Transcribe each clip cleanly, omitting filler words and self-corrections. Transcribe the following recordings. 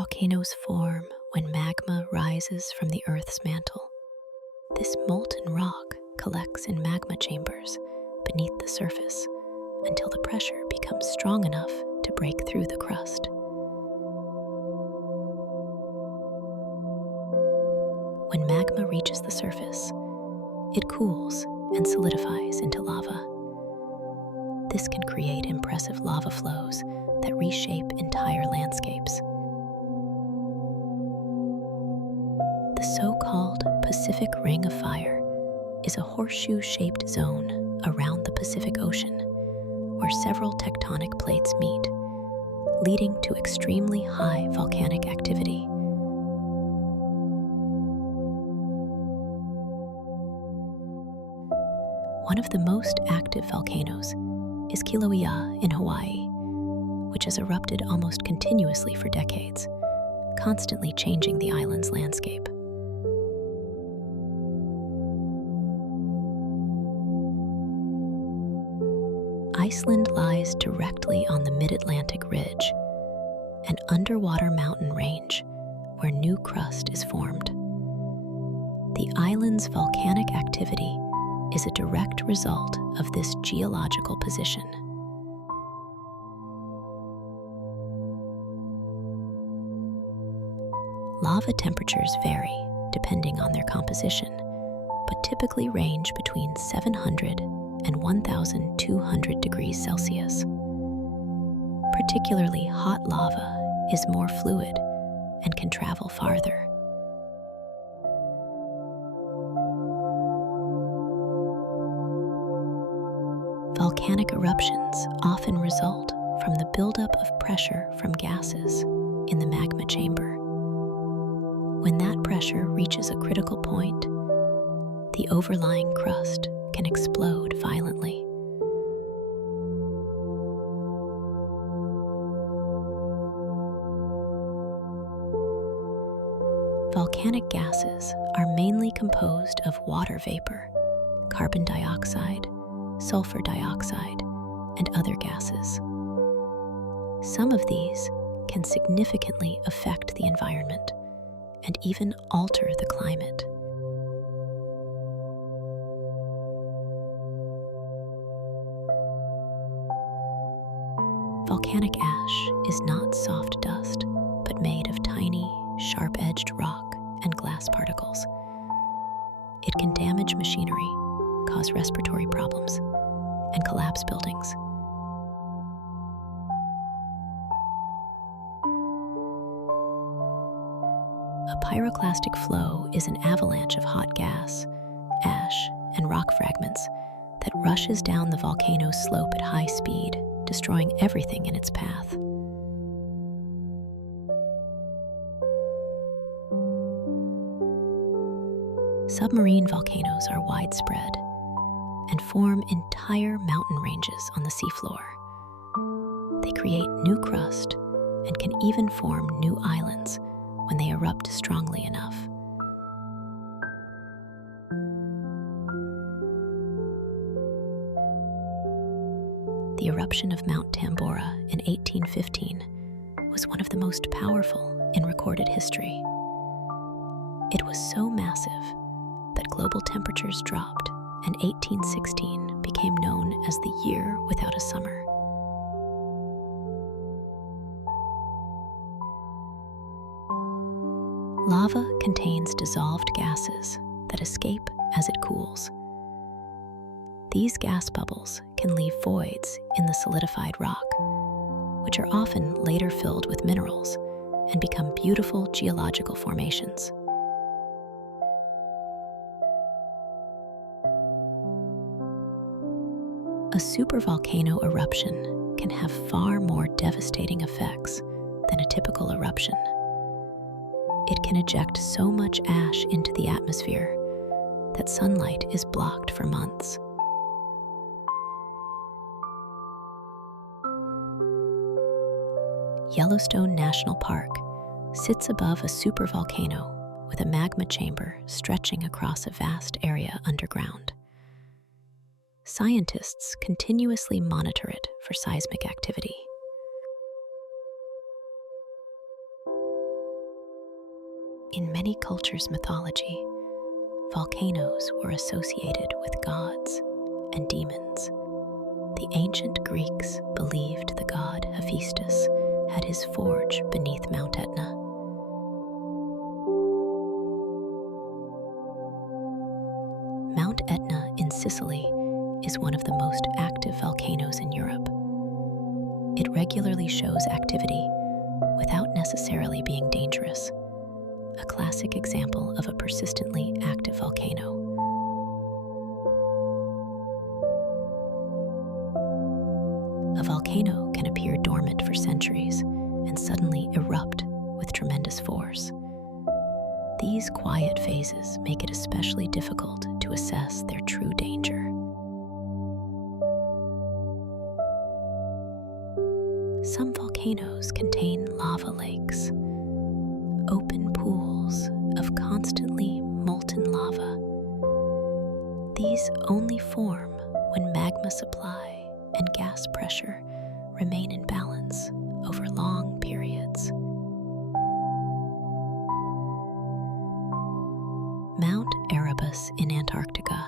Volcanoes form when magma rises from the Earth's mantle. This molten rock collects in magma chambers beneath the surface until the pressure becomes strong enough to break through the crust. When magma reaches the surface, it cools and solidifies into lava. This can create impressive lava flows that reshape entire landscapes. The so-called Pacific Ring of Fire is a horseshoe-shaped zone around the Pacific Ocean where several tectonic plates meet, leading to extremely high volcanic activity. One of the most active volcanoes is Kilauea in Hawaii, which has erupted almost continuously for decades, constantly changing the island's landscape. Iceland lies directly on the Mid-Atlantic Ridge, an underwater mountain range where new crust is formed. The island's volcanic activity is a direct result of this geological position. Lava temperatures vary depending on their composition, but typically range between 700 and 1,200 degrees Celsius. Particularly hot lava is more fluid and can travel farther. Volcanic eruptions often result from the buildup of pressure from gases in the magma chamber. When that pressure reaches a critical point, the overlying crust can explode violently. Volcanic gases are mainly composed of water vapor, carbon dioxide, sulfur dioxide, and other gases. Some of these can significantly affect the environment and even alter the climate. Volcanic ash is not soft dust, but made of tiny, sharp-edged rock and glass particles. It can damage machinery, cause respiratory problems, and collapse buildings. A pyroclastic flow is an avalanche of hot gas, ash, and rock fragments that rushes down the volcano's slope at high speed, destroying everything in its path. Submarine volcanoes are widespread and form entire mountain ranges on the seafloor. They create new crust and can even form new islands when they erupt strongly enough. The eruption of Mount Tambora in 1815 was one of the most powerful in recorded history. It was so massive that global temperatures dropped, and 1816 became known as the year without a summer. Lava contains dissolved gases that escape as it cools. These gas bubbles can leave voids in the solidified rock, which are often later filled with minerals and become beautiful geological formations. A supervolcano eruption can have far more devastating effects than a typical eruption. It can eject so much ash into the atmosphere that sunlight is blocked for months. Yellowstone National Park sits above a supervolcano with a magma chamber stretching across a vast area underground. Scientists continuously monitor it for seismic activity. In many cultures' mythology, volcanoes were associated with gods and demons. The ancient Greeks believed the god Hephaestus had his forge beneath Mount Etna. Mount Etna in Sicily is one of the most active volcanoes in Europe. It regularly shows activity without necessarily being dangerous, a classic example of a persistently active volcano. A volcano can appear dormant for centuries and suddenly erupt with tremendous force. These quiet phases make it especially difficult to assess their true danger. Some volcanoes contain lava lakes, open pools of constantly molten lava. These only form when magma supply and gas pressure remain in balance over long periods. Mount Erebus in Antarctica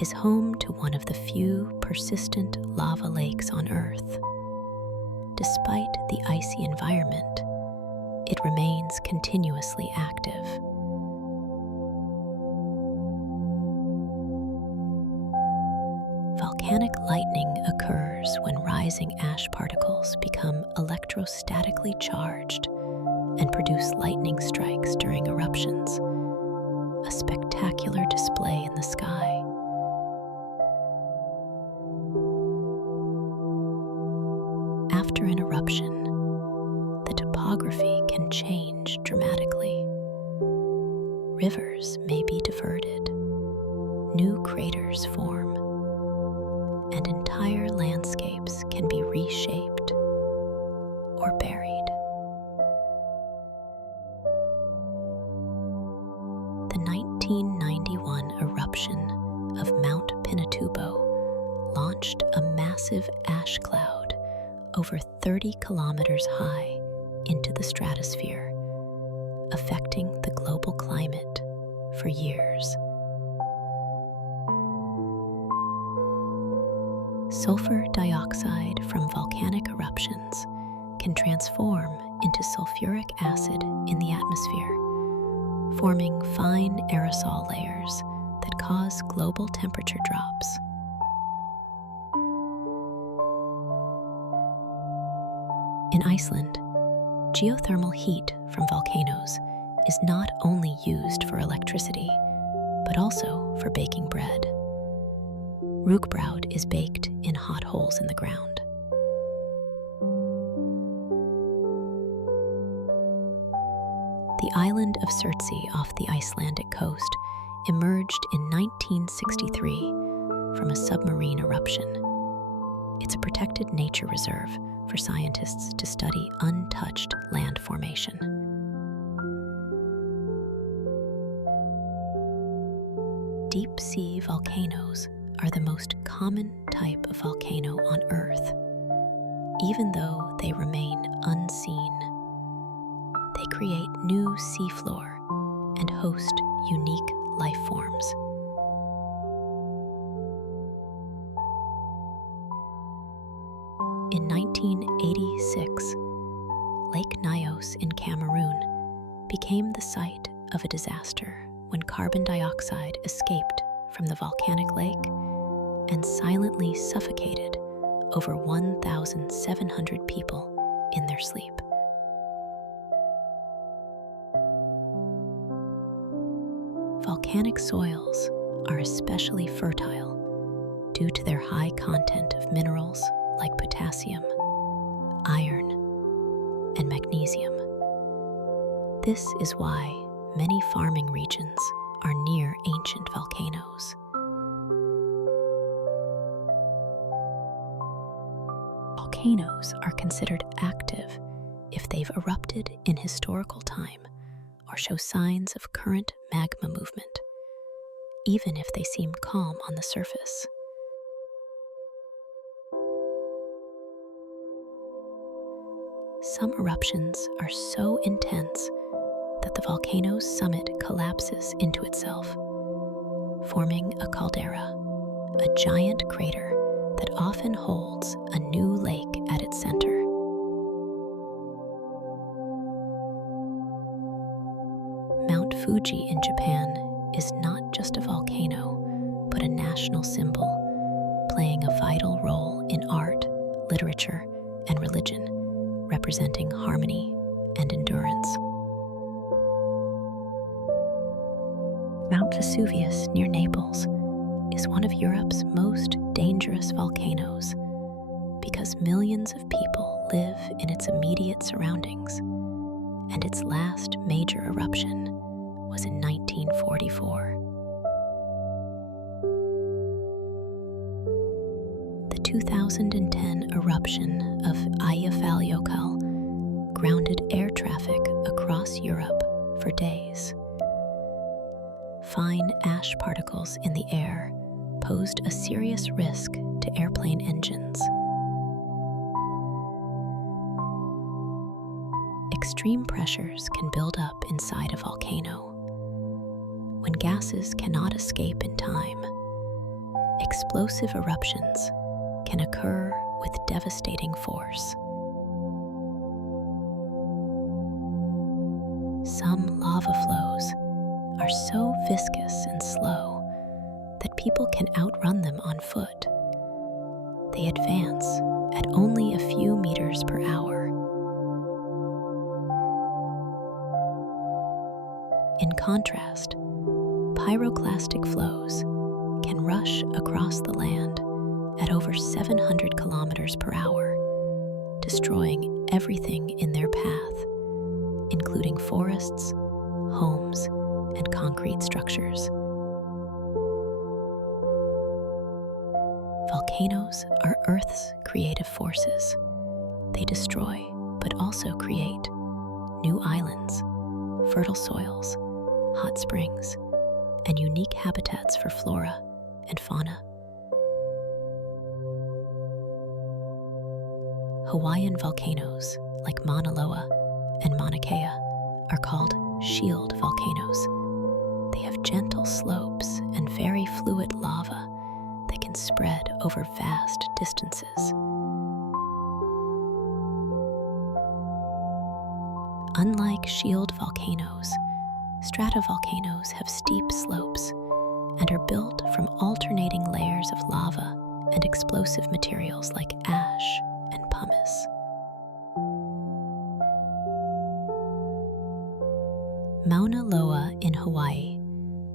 is home to one of the few persistent lava lakes on Earth. Despite the icy environment, it remains continuously active. Volcanic lightning occurs when rising ash particles become electrostatically charged and produce lightning strikes during eruptions, a spectacular display in the sky. After an eruption, the topography can change dramatically. Rivers may be diverted, new craters form, and entire landscapes can be reshaped or buried. The 1991 eruption of Mount Pinatubo launched a massive ash cloud over 30 kilometers high into the stratosphere, affecting the global climate for years. Sulfur dioxide from volcanic eruptions can transform into sulfuric acid in the atmosphere, forming fine aerosol layers that cause global temperature drops. In Iceland, geothermal heat from volcanoes is not only used for electricity, but also for baking bread. Rugbrauð is baked in hot holes in the ground. The island of Surtsey off the Icelandic coast emerged in 1963 from a submarine eruption. It's a protected nature reserve for scientists to study untouched land formation. Deep-sea volcanoes are the most common type of volcano on Earth, even though they remain unseen. They create new seafloor and host unique life forms. In 1986, Lake Nyos in Cameroon became the site of a disaster when carbon dioxide escaped from the volcanic lake and silently suffocated over 1,700 people in their sleep. Volcanic soils are especially fertile due to their high content of minerals like potassium, iron, and magnesium. This is why many farming regions are near ancient volcanoes. Volcanoes are considered active if they've erupted in historical time or show signs of current magma movement, even if they seem calm on the surface. Some eruptions are so intense that the volcano's summit collapses into itself, forming a caldera, a giant crater that often holds a new lake at its center. Mount Fuji in Japan is not just a volcano, but a national symbol, playing a vital role in art, literature, and religion, representing harmony and endurance. Mount Vesuvius near Naples is one of Europe's most dangerous volcanoes because millions of people live in its immediate surroundings, and its last major eruption was in 1944. The 2010 eruption of Eyjafjallajökull grounded air traffic across Europe for days. Fine ash particles in the air posed a serious risk to airplane engines. Extreme pressures can build up inside a volcano. When gases cannot escape in time, explosive eruptions can occur with devastating force. Some lava flows are so viscous and slow that people can outrun them on foot. They advance at only a few meters per hour. In contrast, pyroclastic flows can rush across the land at over 700 kilometers per hour, destroying everything in their path, including forests, homes, and concrete structures. Volcanoes are Earth's creative forces. They destroy, but also create new islands, fertile soils, hot springs, and unique habitats for flora and fauna. Hawaiian volcanoes like Mauna Loa and Mauna Kea are called shield volcanoes. They have gentle slopes and very fluid lava that can spread over vast distances. Unlike shield volcanoes, stratovolcanoes have steep slopes and are built from alternating layers of lava and explosive materials like ash and pumice. Mauna Loa in Hawaii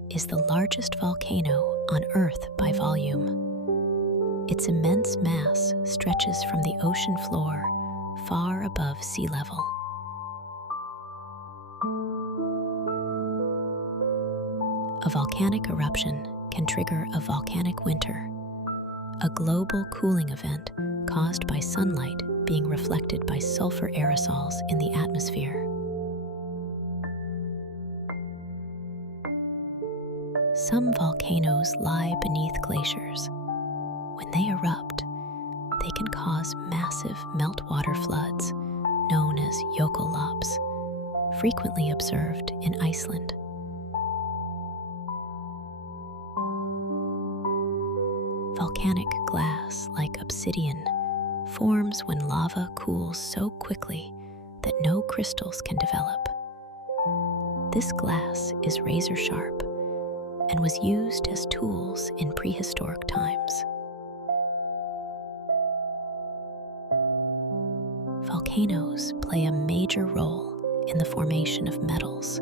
is the largest volcano on Earth by volume. Its immense mass stretches from the ocean floor far above sea level. A volcanic eruption can trigger a volcanic winter, a global cooling event caused by sunlight being reflected by sulfur aerosols in the atmosphere. Some volcanoes lie beneath glaciers. When they erupt, they can cause massive meltwater floods known as jökullaps, frequently observed in Iceland. Volcanic glass, like obsidian, forms when lava cools so quickly that no crystals can develop. This glass is razor sharp and was used as tools in prehistoric times. Volcanoes play a major role in the formation of metals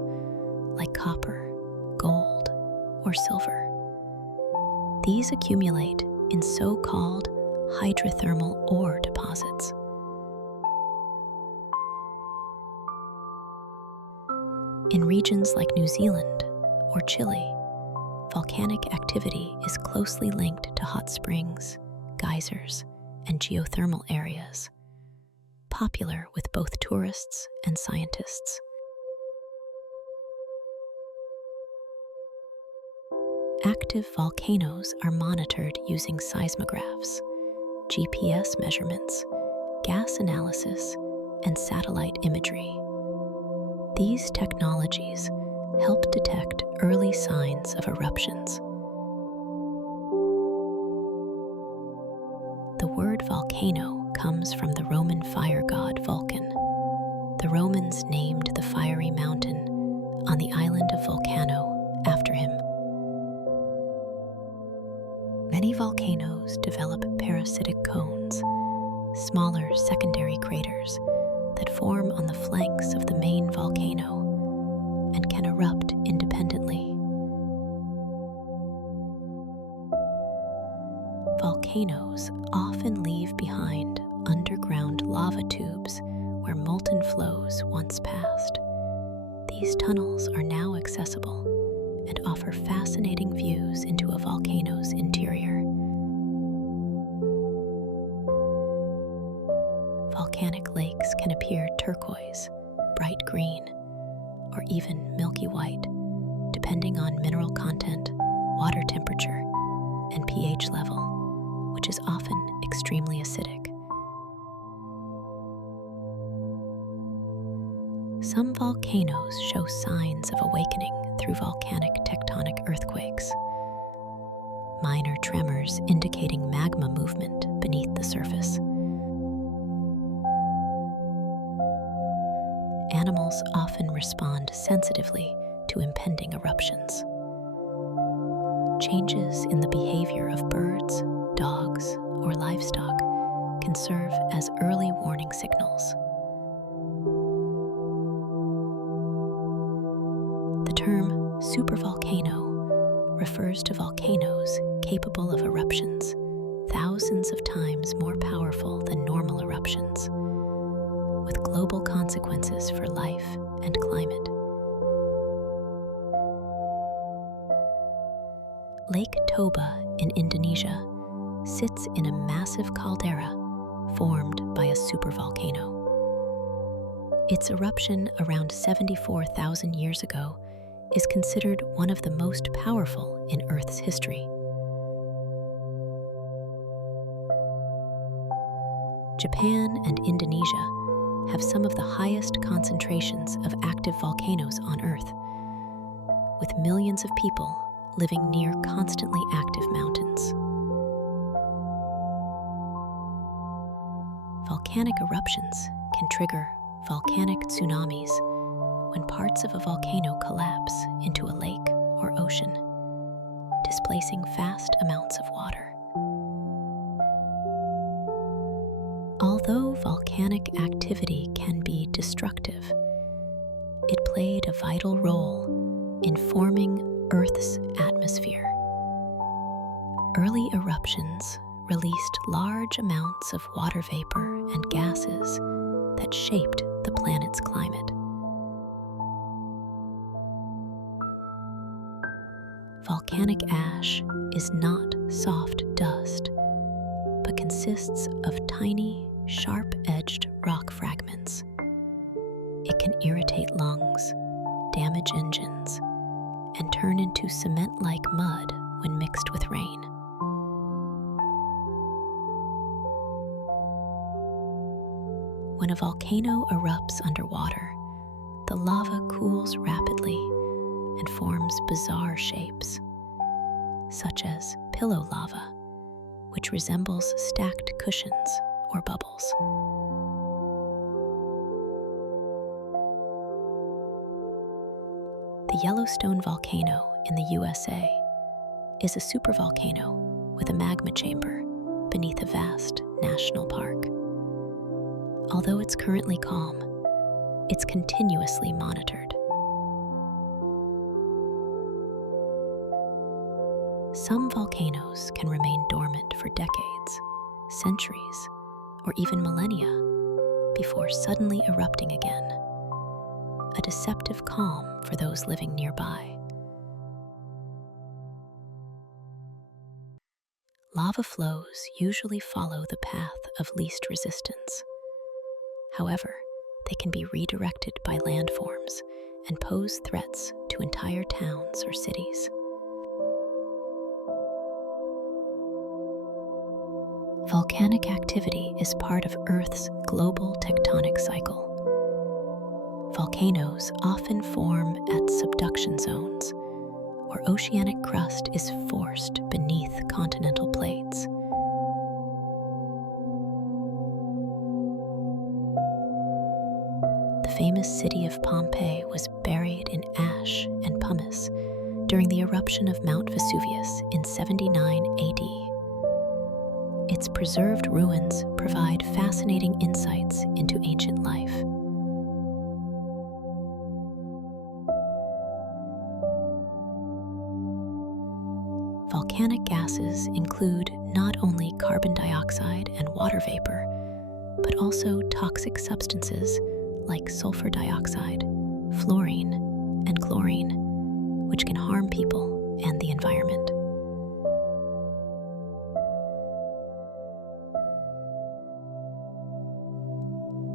like copper, gold, or silver. These accumulate in so-called hydrothermal ore deposits. In regions like New Zealand or Chile, volcanic activity is closely linked to hot springs, geysers, and geothermal areas, popular with both tourists and scientists. Active volcanoes are monitored using seismographs, GPS measurements, gas analysis, and satellite imagery. These technologies help detect early signs of eruptions. The word volcano comes from the Roman fire god Vulcan. The Romans named the fiery mountain on the island of Volcano after him. Many volcanoes develop parasitic cones, smaller secondary craters that form on the flanks of the main volcano and can erupt independently. Volcanoes often leave behind underground lava tubes where molten flows once passed. These tunnels are now accessible and offer fascinating views into a volcano's interior. Volcanic lakes can appear turquoise, bright green, or even milky white, depending on mineral content, water temperature, and pH level, which is often extremely acidic. Some volcanoes show signs of awakening through volcanic tectonic earthquakes. Minor tremors indicating magma movement beneath the surface. Animals often respond sensitively to impending eruptions. Changes in the behavior of birds, dogs, or livestock can serve as early warning signals. The term supervolcano refers to volcanoes capable of eruptions thousands of times more powerful than normal eruptions, with global consequences for life and climate. Lake Toba in Indonesia sits in a massive caldera formed by a supervolcano. Its eruption around 74,000 years ago is considered one of the most powerful in Earth's history. Japan and Indonesia have some of the highest concentrations of active volcanoes on Earth, with millions of people living near constantly active mountains. Volcanic eruptions can trigger volcanic tsunamis when parts of a volcano collapse into a lake or ocean, displacing vast amounts of water. Although volcanic activity can be destructive, it played a vital role in forming Earth's atmosphere. Early eruptions released large amounts of water vapor and gases that shaped the planet's climate. Volcanic ash is not soft dust, but consists of tiny, sharp-edged rock fragments. It can irritate lungs, damage engines, and turn into cement-like mud when mixed with rain. When a volcano erupts underwater, the lava cools rapidly and forms bizarre shapes, such as pillow lava, which resembles stacked cushions or bubbles. The Yellowstone volcano in the USA is a supervolcano with a magma chamber beneath a vast national park. Although it's currently calm, it's continuously monitored. Some volcanoes can remain dormant for decades, centuries, or even millennia before suddenly erupting again. A deceptive calm for those living nearby. Lava flows usually follow the path of least resistance. However, they can be redirected by landforms and pose threats to entire towns or cities. Volcanic activity is part of Earth's global tectonic cycle. Volcanoes often form at subduction zones, where oceanic crust is forced beneath continental plates. The famous city of Pompeii was buried in ash and pumice during the eruption of Mount Vesuvius in 79 AD. Its preserved ruins provide fascinating insights into ancient life. Volcanic gases include not only carbon dioxide and water vapor, but also toxic substances like sulfur dioxide, fluorine, and chlorine, which can harm people and the environment.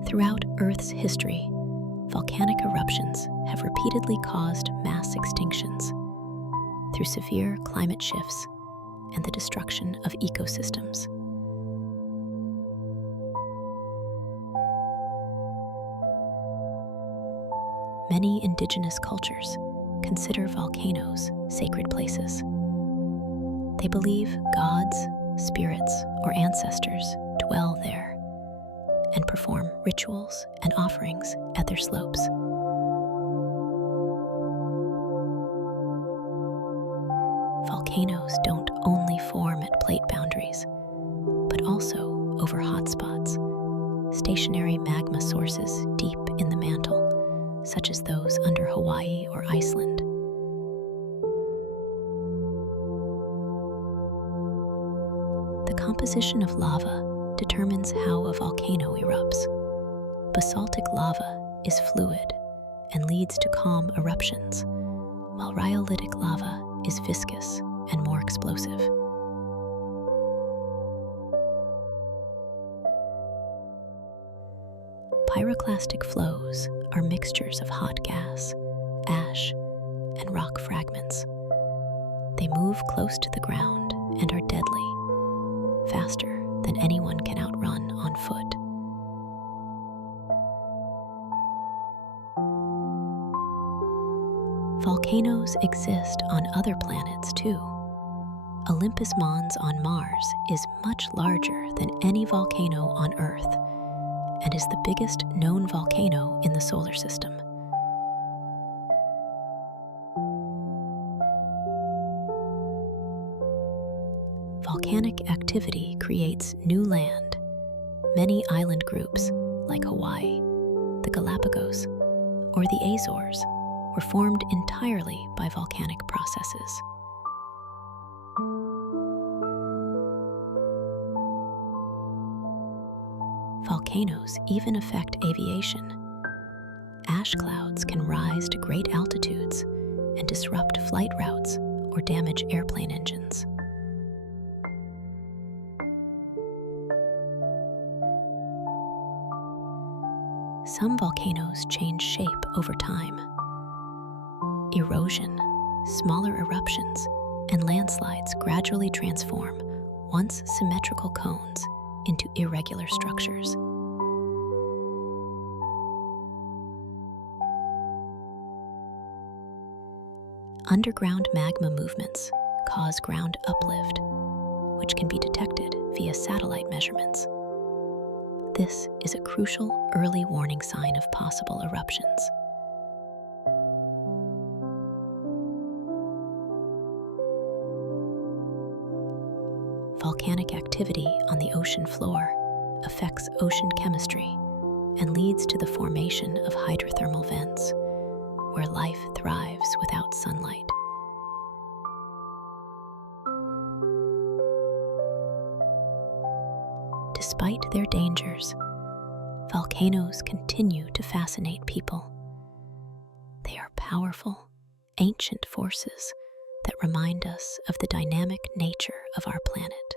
Throughout Earth's history, volcanic eruptions have repeatedly caused mass extinctions through severe climate shifts and the destruction of ecosystems. Many indigenous cultures consider volcanoes sacred places. They believe gods, spirits, or ancestors dwell there and perform rituals and offerings at their slopes. Volcanoes don't only form at plate boundaries, but also over hotspots, stationary magma sources deep in the mantle, such as those under Hawaii or Iceland. The composition of lava determines how a volcano erupts. Basaltic lava is fluid and leads to calm eruptions, while rhyolitic lava is viscous and more explosive. Pyroclastic flows are mixtures of hot gas, ash, and rock fragments. They move close to the ground and are deadly, faster than anyone can outrun on foot. Volcanoes exist on other planets too. Olympus Mons on Mars is much larger than any volcano on Earth and is the biggest known volcano in the solar system. Volcanic activity creates new land. Many island groups, like Hawaii, the Galapagos, or the Azores, were formed entirely by volcanic processes. Volcanoes even affect aviation. Ash clouds can rise to great altitudes and disrupt flight routes or damage airplane engines. Some volcanoes change shape over time. Erosion, smaller eruptions, and landslides gradually transform once symmetrical cones into irregular structures. Underground magma movements cause ground uplift, which can be detected via satellite measurements. This is a crucial early warning sign of possible eruptions. Volcanic activity on the ocean floor affects ocean chemistry and leads to the formation of hydrothermal vents, where life thrives without sunlight. Despite their dangers, volcanoes continue to fascinate people. They are powerful, ancient forces that remind us of the dynamic nature of our planet.